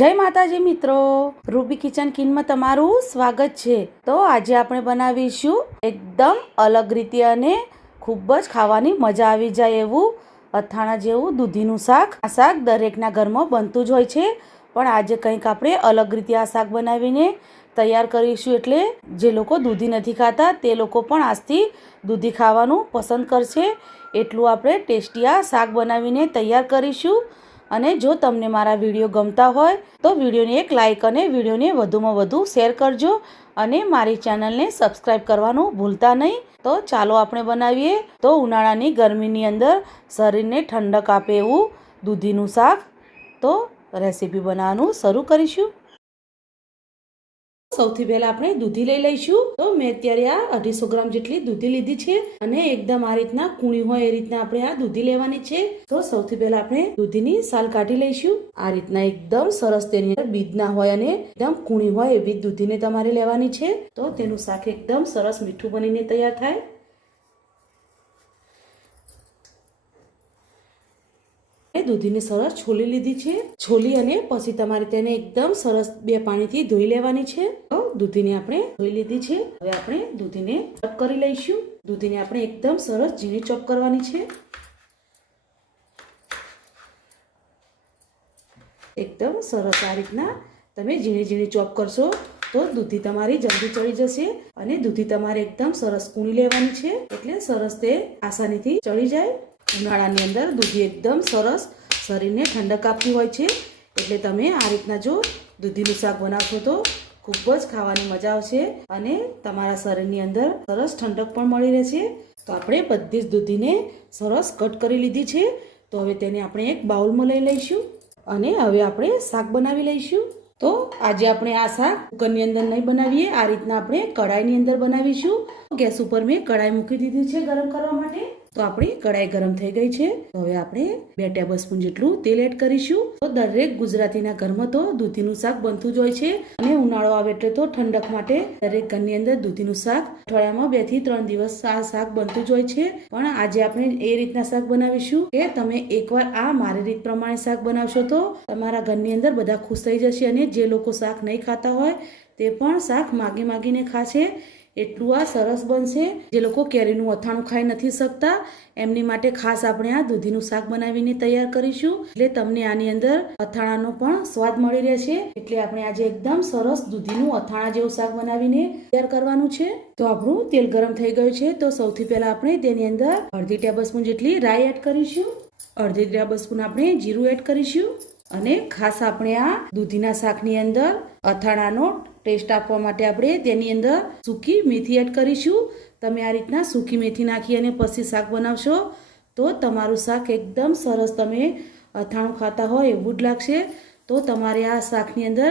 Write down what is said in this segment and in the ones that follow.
જય માતાજી મિત્રો. રૂબી કિચન કિનમાં તમારું સ્વાગત છે. તો આજે આપણે બનાવીશું એકદમ અલગ રીતે અને ખૂબ જ ખાવાની મજા આવી જાય એવું અથાણા જેવું દૂધીનું શાક. આ શાક દરેકના ઘરમાં બનતું જ હોય છે. પણ આજે કંઈક આપણે અલગ રીતે આ શાક બનાવીને તૈયાર કરીશું. એટલે જે લોકો દૂધી નથી ખાતા, તે લોકો પણ આજથી દૂધી ખાવાનું પસંદ કરશે. એટલું આપણે ટેસ્ટી આ શાક બનાવીને તૈયાર કરીશું. અને જો તમને મારા વીડિયો ગમતા હોય, તો વિડીયોને એક લાઇક અને વિડીયોને વધુમાં વધુ શેર કરજો અને મારી ચેનલને સબસ્ક્રાઈબ કરવાનું ભૂલતા નહીં. તો ચાલો આપણે બનાવીએ. તો ઉનાળાની ગરમીની અંદર શરીરને ઠંડક આપે એવું દૂધીનું શાક. તો રેસીપી બનાવવાનું શરૂ કરીશું. સૌથી પહેલા આપણે દૂધી લઈ લઈશું. તો મેં અત્યારે આ અઢીસો ગ્રામ જેટલી દૂધી લીધી છે અને એકદમ આ રીતના કૂણી હોય એ રીતના આપણે આ દૂધી લેવાની છે. તો સૌથી પહેલા આપણે દૂધીની સાલ કાઢી લઈશું. આ રીતના એકદમ સરસ તેની બીજ ના હોય અને એકદમ કૂણી હોય એવી દૂધીને તમારે લેવાની છે. તો તેનું શાક એકદમ સરસ મીઠું બનીને તૈયાર થાય. એ દૂધીને સરસ છોલી લીધી છે. છોલી અને પછી તમારે તેને એકદમ સરસ બે પાણીથી ધોઈ લેવાની છે. દૂધીને આપણે ધોઈ લીધી છે. હવે આપણે દૂધીને ચોપ કરી લઈશું. દૂધીને આપણે એકદમ સરસ ઝીણી ચોપ કરવાની છે. એકદમ સરસ આ રીતના તમે ઝીણી ઝીણી ચોપ કરશો તો દૂધી તમારી જલ્દી ચડી જશે અને દૂધી તમારે એકદમ સરસ કૂણી લેવાની છે. એટલે સરસ તે આસાનીથી ચડી જાય. ઉનાળાની અંદર દૂધી એકદમ સરસ શરીરને ઠંડક આપતી હોય છે. એટલે તમે આ રીતના જો દૂધીનું શાક બનાવશો તો ખૂબ જ ખાવાની મજા આવશે અને તમારા શરીરની અંદર સરસ ઠંડક પણ મળી રહેશે. તો આપણે બધી જ દૂધીને સરસ કટ કરી લીધી છે. તો હવે તેને આપણે એક બાઉલમાં લઈ લઈશું અને હવે આપણે શાક બનાવી લઈશું. તો આજે આપણે આ શાક કુકરની અંદર નહીં બનાવીએ, આ રીતના આપણે કઢાઈની અંદર બનાવીશું. ગેસ ઉપર મેં કઢાઈ મૂકી દીધી છે ગરમ કરવા માટે. તો આપણી કડાઈ ગરમ થઈ ગઈ છે. તો હવે આપણે બે ટેબલ સ્પૂન જેટલું તેલ એડ કરીશું. તો દરેક ગુજરાતીના ઘરમાં તો દૂધીનું શાક બનતું જ હોય છે. અને ઉનાળો આવે એટલે તો ઠંડક માટે દરેક ઘરની અંદર દૂધીનું શાક અઠવાડિયામાં બેથી ત્રણ દિવસ આ શાક બનતું જ હોય છે. પણ આજે આપણે એ રીતના શાક બનાવીશું કે તમે એકવાર આ મારી રીત પ્રમાણે શાક બનાવશો તો તમારા ઘરની અંદર બધા ખુશ થઈ જશે અને જે લોકો શાક નહીં ખાતા હોય તે પણ શાક માગી માગીને ખાશે. એટલું આ સરસ બનશે. જે લોકો કેરીનું અથાણું ખાઈ નથી શકતા, એમની માટે ખાસ આપણે આ દૂધીનું શાક બનાવીને તૈયાર કરીશું. એટલે તમને આની અંદર અથાણાનો પણ સ્વાદ મળી રહેશે. એટલે આપણે આજે એકદમ સરસ દૂધીનું અથાણા જેવું શાક બનાવીને તૈયાર કરવાનું છે. તો આપણું તેલ ગરમ થઈ ગયું છે. તો સૌથી પહેલા આપણે તેની અંદર અડધી ટેબલ જેટલી રાઈ એડ કરીશું. અડધી ટેબલ સ્પૂન આપણે જીરું એડ કરીશું. અને ખાસ આપણે આ દૂધીના શાકની અંદર અથાણાનો ટેસ્ટ આપવા માટે આપણે તેની અંદર સૂકી મેથી એડ કરીશું. તમે આ રીતના સૂકી મેથી નાખી અને પછી શાક બનાવશો તો તમારું શાક એકદમ સરસ તમે અથાણું ખાતા હોય એવું જ લાગશે. તો તમારે આ શાકની અંદર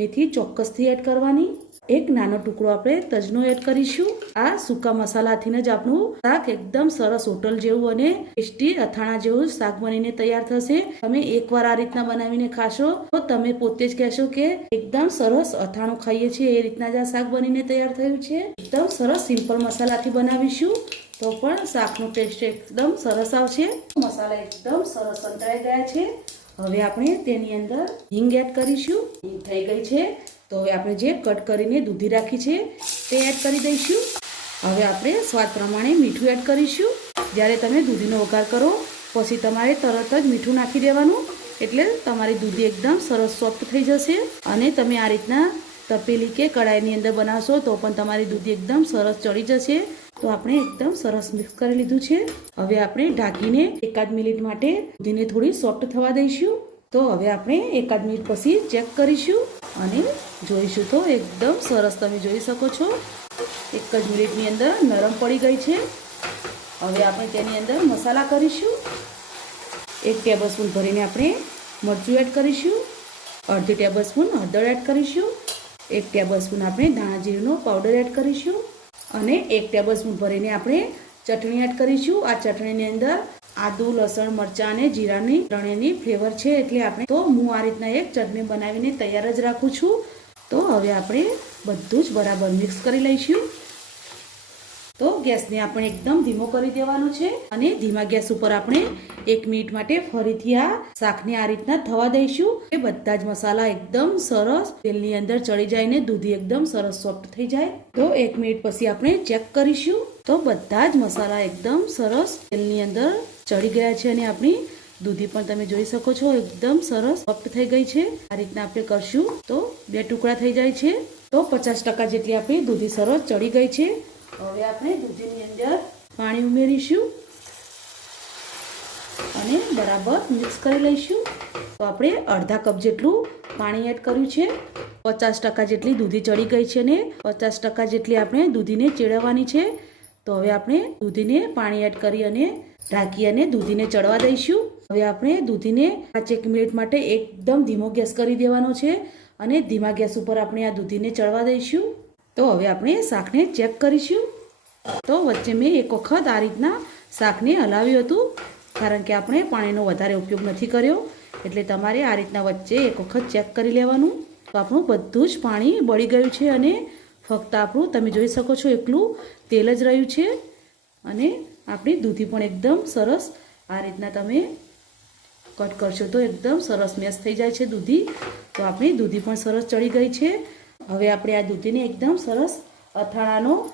મેથી ચોક્કસથી એડ કરવાની. એક નાનો ટુકડો આપણે તજનો એડ કરીશું. આ સૂકા મસાલાથી જ આપણું શાક એકદમ સરસ હોટલ જેવું અને ટેસ્ટી અથાણા જેવું શાક બનીને તૈયાર થશે. તમે એકવાર આ રીતના બનાવીને ખાશો, તો તમે પોતે જ કહેશો કે એકદમ સરસ અથાણું ખાઈએ છીએ. એ રીતના જ આ શાક બનીને તૈયાર થયું છે. એકદમ સરસ સિમ્પલ મસાલાથી બનાવીશું, તો પણ શાકનો ટેસ્ટ એકદમ સરસ આવશે. મસાલા એકદમ સરસ સંતળાઈ ગયા છે. હવે આપણે તેની અંદર હિંગ એડ કરીશું. હિંગ થઈ ગઈ છે. તો હવે આપણે જે કટ કરીને દૂધી રાખી છે, તે એડ કરી દઈશું. હવે આપણે સ્વાદ પ્રમાણે મીઠું એડ કરીશું. જ્યારે તમે દૂધીનો વઘાર કરો, પછી તમારે તરત જ મીઠું નાખી દેવાનું. એટલે તમારી દૂધી એકદમ સરસ સોફ્ટ થઈ જશે. અને તમે આ રીતના તપેલી કે કડાઈની અંદર બનાવશો તો પણ તમારી દૂધી એકદમ સરસ ચડી જશે. તો આપણે એકદમ સરસ મિક્સ કરી લીધું છે. હવે આપણે ઢાંકીને એકાદ મિનિટ માટે દૂધીને થોડી સોફ્ટ થવા દઈશું. તો હવે આપણે એકાદ મિનિટ પછી ચેક કરીશું અને જોઈશું તો એકદમ સરસ તમે જોઈ શકો છો. એક જ મિનિટની અંદર નરમ પડી ગઈ છે. હવે આપણે તેની અંદર મસાલા કરીશું. એક ટેબલ સ્પૂન ભરીને આપણે મરચું એડ કરીશું. અડધી ટેબલ સ્પૂન હળદર એડ કરીશું. એક ટેબલ સ્પૂન આપણે ધાણા જીરુંનો પાવડર એડ કરીશું. અને એક ટેબલસ્પૂન ભરીને આપણે ચટણી એડ કરીશું. આ ચટણીની અંદર આદુ, લસણ, મરચાં અને જીરાની ત્રણેયની ફ્લેવર છે એટલે આપણે તો હું આ રીતના એક ચટણી બનાવીને તૈયાર જ રાખું છું. તો હવે આપણે બધું જ બરાબર મિક્સ કરી લઈશું. તો ગેસને આપણે એકદમ ધીમો કરી દેવાનો છે અને ધીમા ગેસ ઉપર આપણે એક મિનિટ માટે ફરીથી આ શાકને આ રીતના થવા દઈશું. એ બધા જ મસાલા એકદમ સરસ તેલની અંદર ચડી જાય ને દૂધી એકદમ સરસ સોફ્ટ થઈ જાય. તો એક મિનિટ પછી આપણે ચેક કરીશું. તો બધા જ મસાલા એકદમ સરસ તેલની અંદર ચડી ગયા છે અને આપણી દૂધી પણ તમે જોઈ શકો છો એકદમ સરસ સોફ્ટ થઈ ગઈ છે. આ રીતના આપણે કરશું તો બે ટુકડા થઈ જાય છે. તો પચાસ ટકા જેટલી આપણી દૂધી સરસ ચડી ગઈ છે. હવે આપણે દૂધીની અંદર પાણી ઉમેરીશું અને બરાબર મિક્સ કરી લઈશું. તો આપણે અડધા કપ જેટલું પાણી એડ કર્યું છે. પચાસ ટકા જેટલી દૂધી ચડી ગઈ છે ને, પચાસ ટકા જેટલી આપણે દૂધીને ચેડવવાની છે. તો હવે આપણે દૂધીને પાણી એડ કરી અને ઢાંકી અને દૂધીને ચડવા દઈશું. હવે આપણે દૂધીને પાંચ એક મિનિટ માટે એકદમ ધીમો ગેસ કરી દેવાનો છે અને ધીમા ગેસ ઉપર આપણે આ દૂધીને ચડવા દઈશું. તો હવે આપણે શાકને ચેક કરીશું. તો વચ્ચે મેં એક વખત આ રીતના શાકને હલાવ્યું હતું, કારણ કે આપણે પાણીનો વધારે ઉપયોગ નથી કર્યો. એટલે તમારે આ રીતના વચ્ચે એક વખત ચેક કરી લેવાનું. તો આપણું બધું જ પાણી બળી ગયું છે અને ફક્ત આપણું, તમે જોઈ શકો છો એટલું તેલ જ રહ્યું છે. અને આપણી દૂધી પણ એકદમ સરસ આ રીતના તમે કટ કરશો તો એકદમ સરસ મેસ થઈ જાય છે દૂધી. તો આપણી દૂધી પણ સરસ ચડી ગઈ છે. હવે આપણે આ દૂધીને એકદમ સરસ અથાણાનો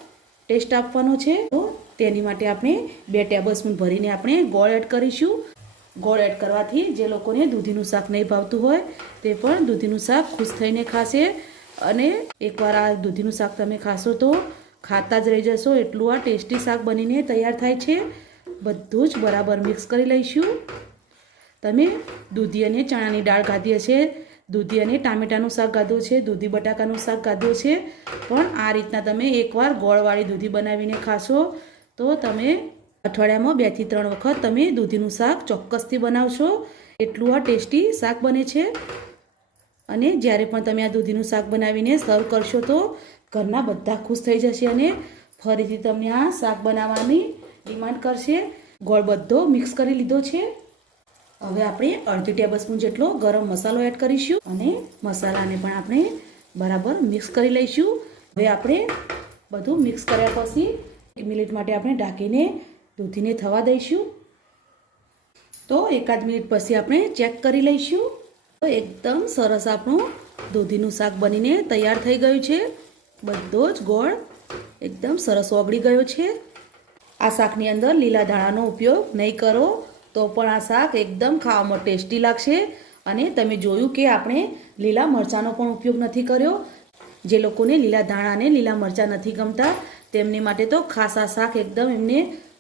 ટેસ્ટ આપવાનો છે. તો તેની માટે આપણે બે ટેબલ ભરીને આપણે ગોળ એડ કરીશું. ગોળ એડ કરવાથી જે લોકોને દૂધીનું શાક નહીં ભાવતું હોય, તે પણ દૂધીનું શાક ખુશ થઈને ખાશે. અને એકવાર આ દૂધીનું શાક તમે ખાશો તો ખાતા જ રહી જશો. એટલું આ ટેસ્ટી શાક બનીને તૈયાર થાય છે. બધું જ બરાબર મિક્સ કરી લઈશું. તમે દૂધી અને ચણાની દાળ ખાધી હશે. દૂધી અને ટામેટાનું શાક ગાધું છે, દૂધી બટાકાનું શાક ગાધું છે. પણ આ રીતના તમે એકવાર ગોળવાળી દૂધી બનાવીને ખાશો તો તમે અઠવાડિયામાં બેથી ત્રણ વખત તમે દૂધીનું શાક ચોક્કસથી બનાવશો. એટલું આ ટેસ્ટી શાક બને છે. અને જ્યારે પણ તમે આ દૂધીનું શાક બનાવીને સર્વ કરશો તો ઘરના બધા ખુશ થઈ જશે અને ફરીથી તમને આ શાક બનાવવાની ડિમાન્ડ કરશે. ગોળ બધો મિક્સ કરી લીધો છે. હવે આપણે અડધી ટેબલ સ્પૂન જેટલો ગરમ મસાલો એડ કરીશું અને મસાલાને પણ આપણે બરાબર મિક્સ કરી લઈશું. હવે આપણે બધું મિક્સ કર્યા પછી એક મિનિટ માટે આપણે ઢાંકીને દૂધીને થવા દઈશું. તો એકાદ મિનિટ પછી આપણે ચેક કરી લઈશું. તો એકદમ સરસ આપણું દૂધીનું શાક બનીને તૈયાર થઈ ગયું છે. બધો જ ગોળ એકદમ સરસ ઓગળી ગયો છે. આ શાકની અંદર લીલા ધાણાનો ઉપયોગ નહીં કરો. તો પણ આ શાક એકદમ ખાવામાં ટેસ્ટી લાગશે અને તમે જોયું કે આપણે લીલા મરચાંનો પણ ઉપયોગ નથી કર્યો. જે લોકોને લીલા ધાણાને લીલા મરચાં નથી ગમતા, તેમની માટે તો ખાસ શાક એકદમ એમને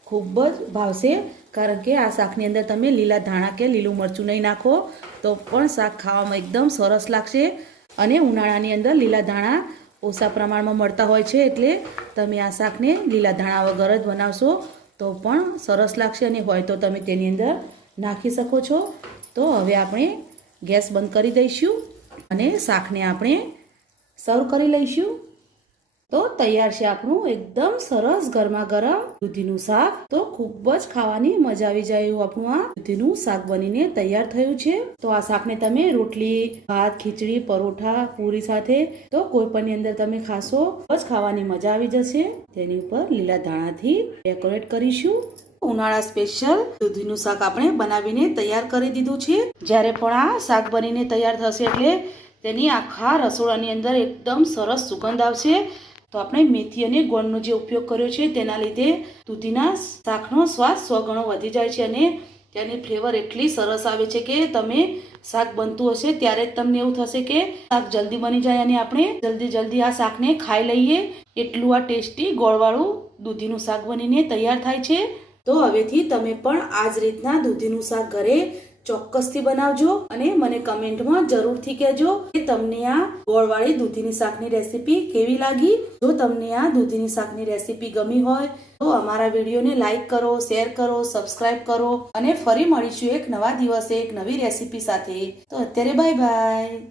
ખૂબ જ ભાવશે. કારણ કે આ શાકની અંદર તમે લીલા ધાણા કે લીલું મરચું નહીં નાખો, તો પણ શાક ખાવામાં એકદમ સરસ લાગશે. અને ઉનાળાની અંદર લીલા ધાણા ઓછા પ્રમાણમાં મળતા હોય છે એટલે તમે આ શાકને લીલા ધાણા વગર જ બનાવશો. તો પણ સરસ લાગશે અને હોય તો તમે તેની અંદર નાખી શકો છો. તો હવે આપણે ગેસ બંધ કરી દઈશું અને શાકને આપણે સર્વ કરી લઈશું. તો તૈયાર છે આપણું એકદમ સરસ ગરમા ગરમ દૂધીનું શાક તો ખૂબ જ ખાવાની મજા આવી જાય એવું આપણું આ દૂધીનું શાક બનીને તૈયાર થયું છે. તો આ શાકને તમે રોટલી, ભાત, ખીચડી, પરોઠા, પૂરી સાથે તો કોઈ પણ અંદર તમે ખાશો જ ખાવાની મજા આવી જશે. તેની ઉપર લીલા ધાણાથી ડેકોરેટ કરીશું. ઉનાળા સ્પેશિયલ દૂધીનું શાક આપણે બનાવીને તૈયાર કરી દીધું છે. જ્યારે પણ આ શાક બનીને તૈયાર થશે એટલે તેની આખા રસોડાની અંદર એકદમ સરસ સુગંધ આવશે. તો આપણે મેથી અને ગોળનો જે ઉપયોગ કર્યો છે, તેના લીધે દૂધીના શાકનો સ્વાદ સો ગણો વધી જાય છે અને તેની ફ્લેવર એટલી સરસ આવે છે કે તમે શાક બનતું હશે ત્યારે જ તમને એવું થશે કે શાક જલ્દી બની જાય અને આપણે જલ્દી જલ્દી આ શાકને ખાઈ લઈએ. એટલું આ ટેસ્ટી ગોળવાળું દૂધીનું શાક બનીને તૈયાર થાય છે. તો હવેથી તમે પણ આ જ રીતના દૂધીનું શાક ઘરે ચોક્કસથી બનાવજો અને મને કમેન્ટમાં જરૂરથી કહેજો કે તમને આ ગોળવાળી દૂધીની શાકની રેસીપી કેવી લાગી. જો તમને આ દૂધીની શાકની રેસીપી ગમી હોય તો અમારા વિડીયોને લાઈક કરો, શેર કરો, સબસ્ક્રાઇબ કરો અને ફરી મળીશું એક નવા દિવસે એક નવી રેસીપી સાથે. તો અત્યારે બાય બાય.